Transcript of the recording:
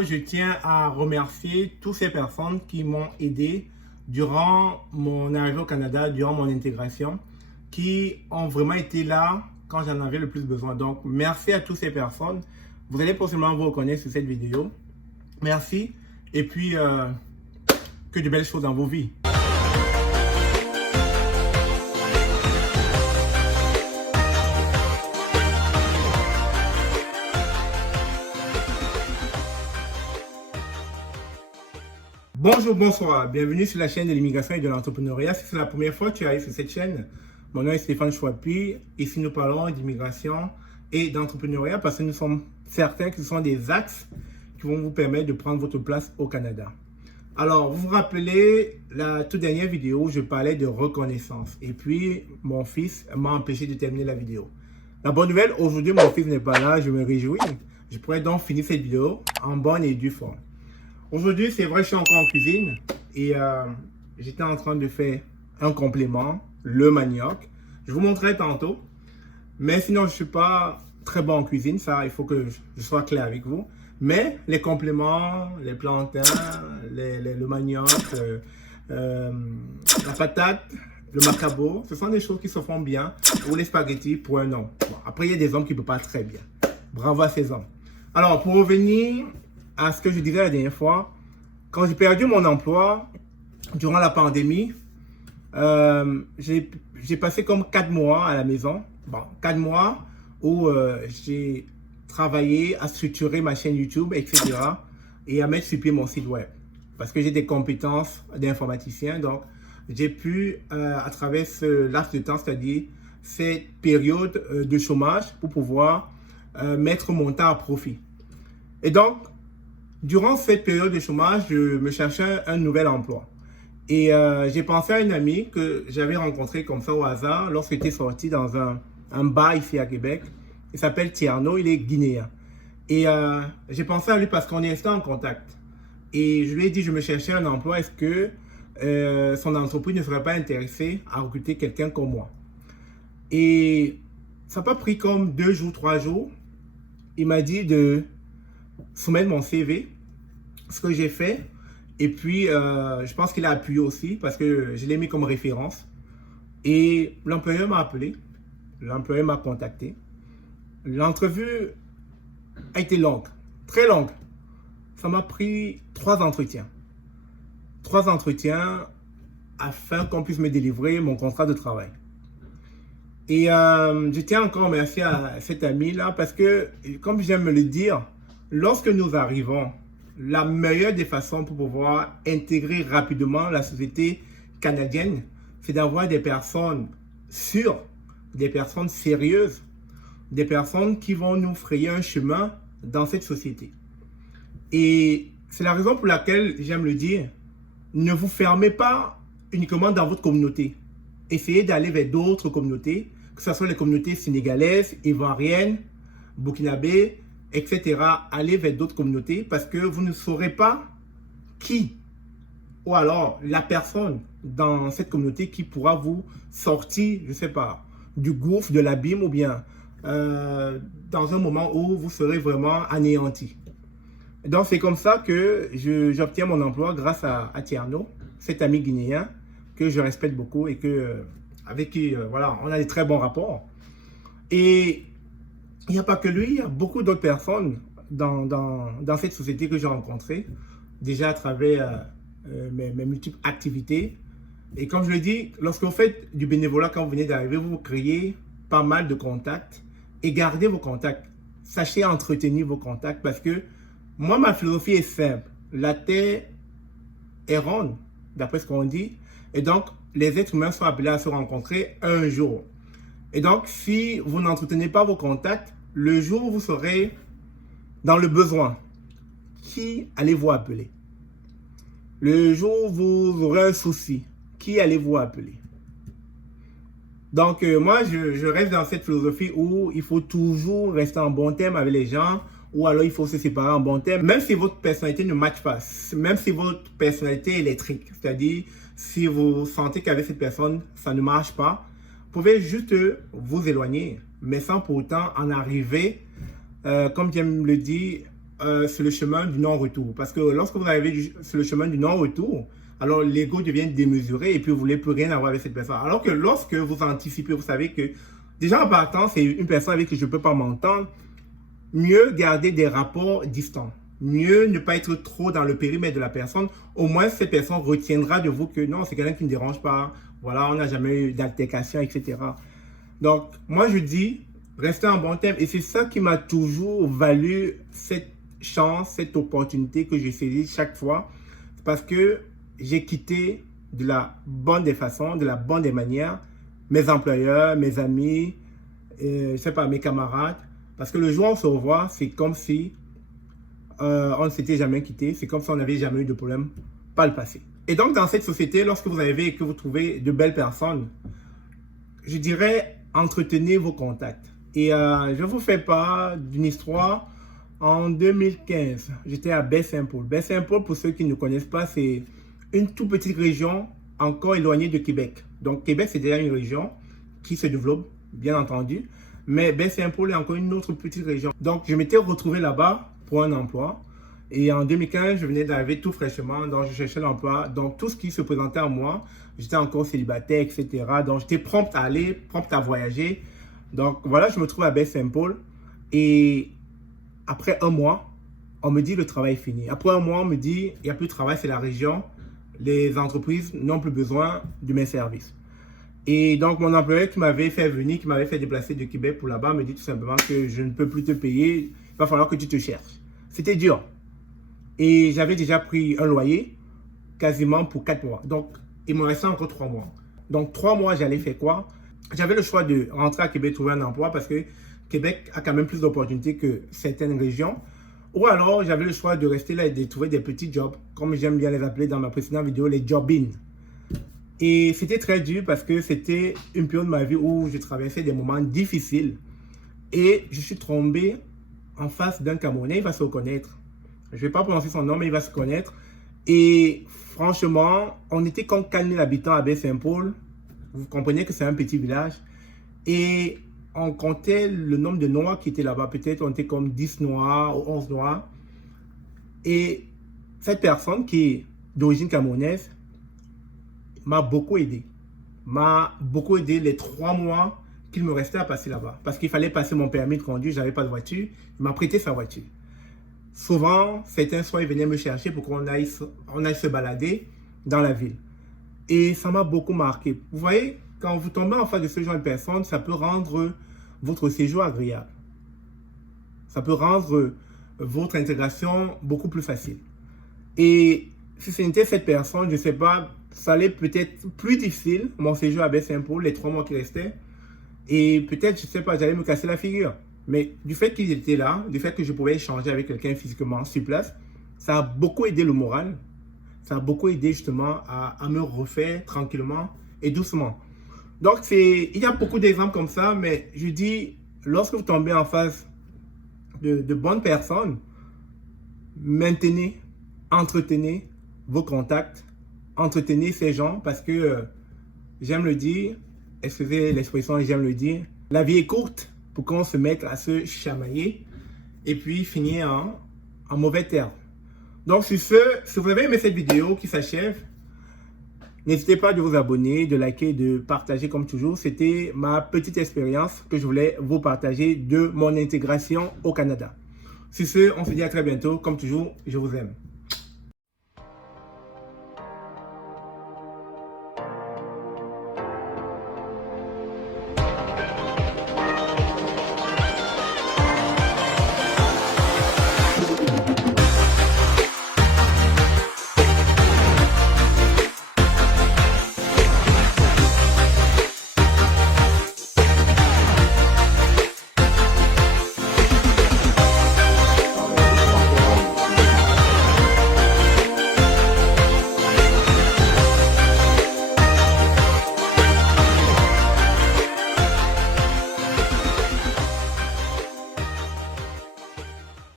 Je tiens à remercier toutes ces personnes qui m'ont aidé durant mon arrivée au Canada, durant mon intégration, qui ont vraiment été là quand j'en avais le plus besoin. Donc, merci à toutes ces personnes. Vous allez possiblement vous reconnaître sur cette vidéo. Merci et puis que de belles choses dans vos vies. Bonjour, bonsoir, bienvenue sur la chaîne de l'immigration et de l'entrepreneuriat. Si c'est la première fois que tu arrives sur cette chaîne, mon nom est Stéphane Chouapi. Ici, nous parlons d'immigration et d'entrepreneuriat parce que nous sommes certains que ce sont des axes qui vont vous permettre de prendre votre place au Canada. Alors, vous vous rappelez la toute dernière vidéo où je parlais de reconnaissance et puis mon fils m'a empêché de terminer la vidéo. La bonne nouvelle, aujourd'hui, mon fils n'est pas là, je me réjouis. Je pourrais donc finir cette vidéo en bonne et due forme. Aujourd'hui, c'est vrai, je suis encore en cuisine et j'étais en train de faire un complément, le manioc. Je vous montrerai tantôt, mais sinon, je ne suis pas très bon en cuisine, ça, il faut que je sois clair avec vous. Mais les compléments, les plantains, le manioc, la patate, le macabo, ce sont des choses qui se font bien, ou les spaghettis pour un homme. Bon, après, il y a des hommes qui ne peuvent pas très bien. Bravo à ces hommes. Alors, pour revenir à ce que je disais la dernière fois, quand j'ai perdu mon emploi durant la pandémie, j'ai passé comme 4 mois à la maison. Bon, 4 mois où j'ai travaillé à structurer ma chaîne YouTube, etc. et à mettre sur pied mon site web. Parce que j'ai des compétences d'informaticien, donc j'ai pu, à travers ce laps de temps, c'est-à-dire cette période de chômage, pour pouvoir mettre mon temps à profit. Et donc, durant cette période de chômage, je me cherchais un nouvel emploi. Et j'ai pensé à une amie que j'avais rencontrée comme ça au hasard lorsqu'il était sorti dans un bar ici à Québec. Il s'appelle Tierno, il est guinéen. Et j'ai pensé à lui parce qu'on est resté en contact. Et je lui ai dit, je me cherchais un emploi, est-ce que son entreprise ne serait pas intéressée à recruter quelqu'un comme moi? Et ça n'a pas pris comme 2 jours, 3 jours. Il m'a dit de soumettre mon CV, ce que j'ai fait, et puis je pense qu'il a appuyé aussi parce que je l'ai mis comme référence. Et l'employeur m'a appelé, l'employeur m'a contacté. L'entrevue a été longue, très longue. Ça m'a pris 3 entretiens. 3 entretiens afin qu'on puisse me délivrer mon contrat de travail. Et je tiens encore à remercier à cet ami-là parce que, comme j'aime le dire, lorsque nous arrivons, la meilleure des façons pour pouvoir intégrer rapidement la société canadienne, c'est d'avoir des personnes sûres, des personnes sérieuses, des personnes qui vont nous frayer un chemin dans cette société. Et c'est la raison pour laquelle j'aime le dire, ne vous fermez pas uniquement dans votre communauté. Essayez d'aller vers d'autres communautés, que ce soit les communautés sénégalaises, ivoiriennes, burkinabées, etc. Allez vers d'autres communautés parce que vous ne saurez pas qui ou alors la personne dans cette communauté qui pourra vous sortir, je ne sais pas, du gouffre, de l'abîme ou bien dans un moment où vous serez vraiment anéanti. Donc c'est comme ça que j'obtiens mon emploi grâce à Tierno, cet ami guinéen que je respecte beaucoup et avec qui voilà, on a des très bons rapports. Et il n'y a pas que lui, il y a beaucoup d'autres personnes dans cette société que j'ai rencontrées, déjà à travers mes multiples activités. Et comme je le dis, lorsque vous faites du bénévolat, quand vous venez d'arriver, vous créez pas mal de contacts et gardez vos contacts. Sachez entretenir vos contacts parce que moi, ma philosophie est simple. La Terre est ronde, d'après ce qu'on dit. Et donc, les êtres humains sont appelés à se rencontrer un jour. Et donc, si vous n'entretenez pas vos contacts, le jour où vous serez dans le besoin, qui allez-vous appeler? Le jour où vous aurez un souci, qui allez-vous appeler? Donc, moi, je reste dans cette philosophie où il faut toujours rester en bon terme avec les gens, ou alors il faut se séparer en bon terme, même si votre personnalité ne matche pas, même si votre personnalité est électrique, c'est-à-dire si vous sentez qu'avec cette personne, ça ne marche pas, vous pouvez juste vous éloigner, mais sans pour autant en arriver, comme j'aime le dire, sur le chemin du non-retour. Parce que lorsque vous arrivez sur le chemin du non-retour, alors l'ego devient démesuré et puis vous ne voulez plus rien avoir avec cette personne. Alors que lorsque vous anticipez, vous savez que déjà en partant, c'est une personne avec qui je ne peux pas m'entendre, mieux garder des rapports distants. Mieux ne pas être trop dans le périmètre de la personne. Au moins, cette personne retiendra de vous que non, c'est quelqu'un qui ne dérange pas. Voilà, on n'a jamais eu d'altercation, etc. Donc, moi, je dis, restez en bon terme. Et c'est ça qui m'a toujours valu cette chance, cette opportunité que j'ai saisie chaque fois. Parce que j'ai quitté de la bonne des façons, de la bonne des manières, mes employeurs, mes amis, je sais pas, mes camarades. Parce que le jour où on se revoit, c'est comme si on ne s'était jamais quitté. C'est comme si on n'avait jamais eu de problème par le passé. Et donc, dans cette société, lorsque vous arrivez et que vous trouvez de belles personnes, je dirais, entretenez vos contacts. Et je vous fais part d'une histoire. En 2015, j'étais à Baie-Saint-Paul. Baie-Saint-Paul, pour ceux qui ne connaissent pas, c'est une toute petite région encore éloignée de Québec. Donc, Québec, c'est déjà une région qui se développe, bien entendu. Mais Baie-Saint-Paul est encore une autre petite région. Donc, je m'étais retrouvé là-bas pour un emploi. Et en 2015, je venais d'arriver tout fraîchement, donc je cherchais l'emploi. Donc, tout ce qui se présentait à moi, j'étais encore célibataire, etc. Donc, j'étais prompt à aller, prompt à voyager. Donc, voilà, je me trouve à Baie-Saint-Paul. Et après un mois, on me dit le travail est fini. Après un mois, on me dit il n'y a plus de travail, c'est la région. Les entreprises n'ont plus besoin de mes services. Et donc, mon employeur qui m'avait fait venir, qui m'avait fait déplacer de Québec pour là-bas, me dit tout simplement que je ne peux plus te payer, il va falloir que tu te cherches. C'était dur. Et j'avais déjà pris un loyer quasiment pour 4 mois. Donc, il me restait encore 3 mois. Donc, 3 mois, j'allais faire quoi? J'avais le choix de rentrer à Québec, trouver un emploi parce que Québec a quand même plus d'opportunités que certaines régions. Ou alors, j'avais le choix de rester là et de trouver des petits jobs, comme j'aime bien les appeler dans ma précédente vidéo, les job-in. Et c'était très dur parce que c'était une période de ma vie où je traversais des moments difficiles. Et je suis tombé en face d'un Camerounais, il va se reconnaître. Je ne vais pas prononcer son nom, mais il va se connaître. Et franchement, on était comme 4000 habitants à Baie-Saint-Paul. Vous comprenez que c'est un petit village. Et on comptait le nombre de Noirs qui étaient là-bas. Peut-être on était comme 10 Noirs ou 11 Noirs. Et cette personne qui est d'origine camerounaise m'a beaucoup aidé. M'a beaucoup aidé les 3 mois qu'il me restait à passer là-bas. Parce qu'il fallait passer mon permis de conduire, je n'avais pas de voiture. Il m'a prêté sa voiture. Souvent, certains soirs, ils venaient me chercher pour qu'on aille se balader dans la ville. Et ça m'a beaucoup marqué. Vous voyez, quand vous tombez en face de ce genre de personnes, ça peut rendre votre séjour agréable. Ça peut rendre votre intégration beaucoup plus facile. Et si ce n'était cette personne, je ne sais pas, ça allait peut-être plus difficile, mon séjour à Baie-Saint-Paul, les 3 mois qui restaient. Et peut-être, je ne sais pas, j'allais me casser la figure. Mais du fait qu'ils étaient là, du fait que je pouvais échanger avec quelqu'un physiquement sur place, ça a beaucoup aidé le moral. Ça a beaucoup aidé justement à me refaire tranquillement et doucement. Donc, il y a beaucoup d'exemples comme ça, mais je dis, lorsque vous tombez en face de bonnes personnes, maintenez, entretenez vos contacts, entretenez ces gens parce que, j'aime le dire, excusez l'expression, j'aime le dire, la vie est courte pour qu'on se mette à se chamailler et puis finir en mauvais termes. Donc sur ce, si vous avez aimé cette vidéo qui s'achève, n'hésitez pas de vous abonner, de liker, de partager comme toujours. C'était ma petite expérience que je voulais vous partager de mon intégration au Canada. Sur ce, on se dit à très bientôt. Comme toujours, je vous aime.